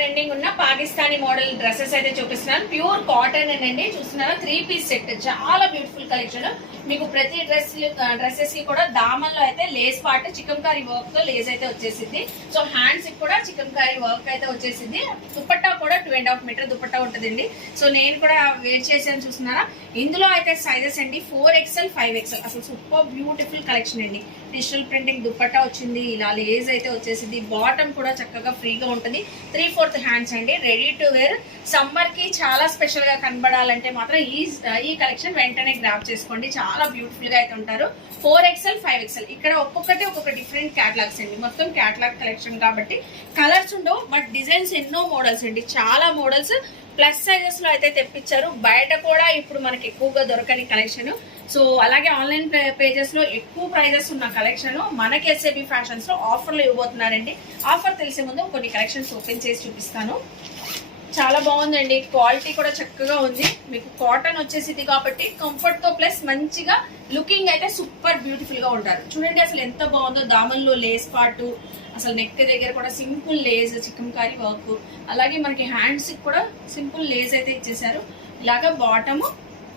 Trending ఉన్న Pakistani model dresses అయితే చూపిస్తున్నాను. ప్యూర్ కాటన్ అండి. చూస్తున్నారా 3 పీస్ సెట్, చాలా బ్యూటిఫుల్ కలెక్షన్. మీకు ప్రతి డ్రెస్సెస్ కి కూడా దామన్లో అయితే lace part chikankari work తో లేస్ అయితే వచ్చేసింది. సో హ్యాండ్స్ కి కూడా చికెన్ కారీ వర్క్ అయితే వచ్చేసింది. దుపట్టా కూడా 2.5 మీటర్ దుపట్టా ఉంటుందండి. సో నేను కూడా వేర్ చేసాను. చూస్తున్నారా ఇందులో అయితే సైజెస్ అండి 4XL 5XL. అసలు సూపర్ బ్యూటిఫుల్ కలెక్షన్ అండి. డిజిటల్ ప్రింటింగ్ దుపట్టా వచ్చింది, ఇలా లేస్ అయితే వచ్చేసింది. బాటమ్ కూడా చక్కగా ఫ్రీగా ఉంటుంది. 3/4 హ్యాండ్స్ అండి. Ready to wear. సమ్మర్ కి చాలా స్పెషల్ గా కనబడాలంటే మాత్రం ఈ కలెక్షన్ వెంటనే గ్రాప్ చేసుకోండి. చాలా బ్యూటిఫుల్ గా అయితే ఉంటారు. 4XL 5XL. ఇక్కడ ఒక్కొక్క డిఫరెంట్ క్యాటలాగ్స్ అండి. మొత్తం క్యాటలాగ్ కలెక్షన్ కాబట్టి కలర్స్ ఉండవు, బట్ డిజైన్స్ ఎన్నో మోడల్స్ అండి. చాలా మోడల్స్ ప్లస్ సైజెస్ లో అయితే తెప్పించారు. బయట కూడా ఇప్పుడు మనకి ఎక్కువగా దొరకని కలెక్షన్. సో అలాగే ఆన్లైన్ పేజెస్ లో ఎక్కువ ప్రైజెస్ ఉన్న కలెక్షన్ మనకి ఎస్ఏబి ఫ్యాషన్స్ లో ఆఫర్లు ఇవ్వబోతున్నారండి. ఆఫర్ తెలిసే ముందు కొన్ని కలెక్షన్స్ ఓపెన్ చేసి చూపిస్తాను. చాలా బాగుందండి. క్వాలిటీ కూడా చక్కగా ఉంది. మీకు కాటన్ వచ్చేసింది కాబట్టి కంఫర్ట్ తో ప్లస్ మంచిగా లుకింగ్ అయితే సూపర్ బ్యూటిఫుల్ గా ఉంటారు. చూడండి అసలు ఎంత బాగుందో. దామన్లో లేస్ పార్ట్, అసలు నెక్ దగ్గర కూడా simple lace chikankari work, అలాగే మనకి హ్యాండ్స్ కూడా సింపుల్ లేస్ అయితే ఇచ్చేసారు. ఇలాగా బాటమ్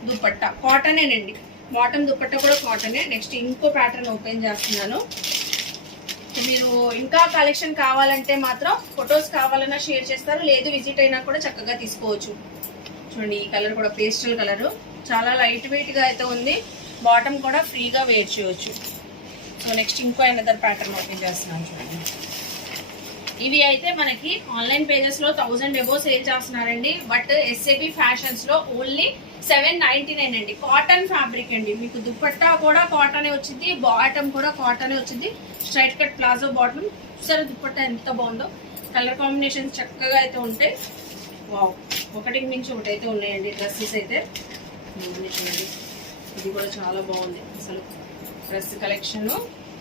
దుపట్టా కాటనేనండి. బాటమ్ దుపట్టా కూడా కాటనే. నెక్స్ట్ ఇంకో ప్యాటర్న్ ఓపెన్ చేస్తున్నాను. మీరు ఇంకా కలెక్షన్ కావాలంటే మాత్రం ఫొటోస్ కావాలన్నా షేర్ చేస్తారు, లేదు విజిట్ అయినా కూడా చక్కగా తీసుకోవచ్చు. చూడండి ఈ కలర్ కూడా పేస్టల్ కలర్, చాలా లైట్ వెయిట్ గా అయితే ఉంది. బాటమ్ కూడా ఫ్రీగా వేర్ చేయవచ్చు. సో నెక్స్ట్ ఇంకో అనదర్ ప్యాటర్న్ ఓపెన్ చేస్తున్నాను. చూడండి ఇవి అయితే మనకి ఆన్లైన్ పేజెస్ లో 1000 ఎబో సేల్ చేస్తున్నారండి. బట్ ఎస్ఏబి ఫ్యాషన్స్ లో ఓన్లీ 799 అండి. కాటన్ ఫ్యాబ్రిక్ అండి. మీకు దుపట్టా కూడా కాటనే వచ్చింది, బాటమ్ కూడా కాటనే వచ్చింది. Straight cut palazzo bottom. సరే దుపట్టా ఎంత బాగుందో. కలర్ కాంబినేషన్స్ చక్కగా అయితే ఉంటాయి. వావ్, ఒకటికి మించి ఒకటి అయితే ఉన్నాయండి డ్రెస్సెస్ అయితే. చూడండి ఇది కూడా చాలా బాగుంది. అసలు డ్రెస్ కలెక్షన్,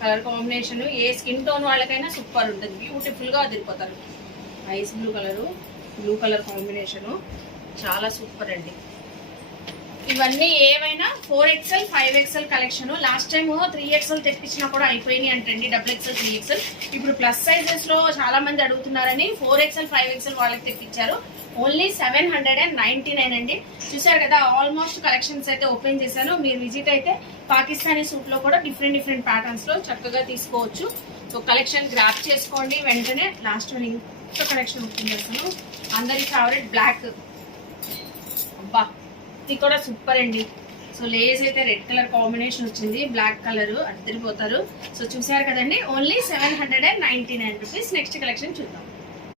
కలర్ కాంబినేషన్ ఏ స్కిన్ టోన్ వాళ్ళకైనా సూపర్ ఉంటుంది. బ్యూటిఫుల్ గా అదిరిపోతారు. Ice blue colour, blue colour combination చాలా సూపర్ అండి. ఇవన్నీ ఏవైనా 4XL 5XL collection. Last time 3XL తెప్పించినా కూడా అయిపోయినాయి అంటండి. XXL 3XL. ఇప్పుడు ప్లస్ సైజెస్ లో చాలా మంది అడుగుతున్నారని 4XL 5XL వాళ్ళకి తెప్పించారు. ఓన్లీ 799 అండి. చూసారు కదా ఆల్మోస్ట్ కలెక్షన్స్ అయితే ఓపెన్ చేశాను. మీరు విజిట్ అయితే పాకిస్తానీ సూట్ లో కూడా డిఫరెంట్ ప్యాటర్న్స్ లో చక్కగా తీసుకోవచ్చు. సో కలెక్షన్ గ్రాప్ చేసుకోండి వెంటనే. లాస్ట్ వన్ ఇంకో కలెక్షన్ ఓపెన్ చేస్తాను. అందరి ఫేవరెట్ బ్లాక్. అబ్బా ఇది కూడా సూపర్ అండి. సో లేస్ అయితే రెడ్ కలర్ కాంబినేషన్ వచ్చింది, బ్లాక్ కలర్ అద్దరిపోతారు. సో చూసారు కదండి, ఓన్లీ 799 రూపీస్. నెక్స్ట్ కలెక్షన్ చూద్దాం.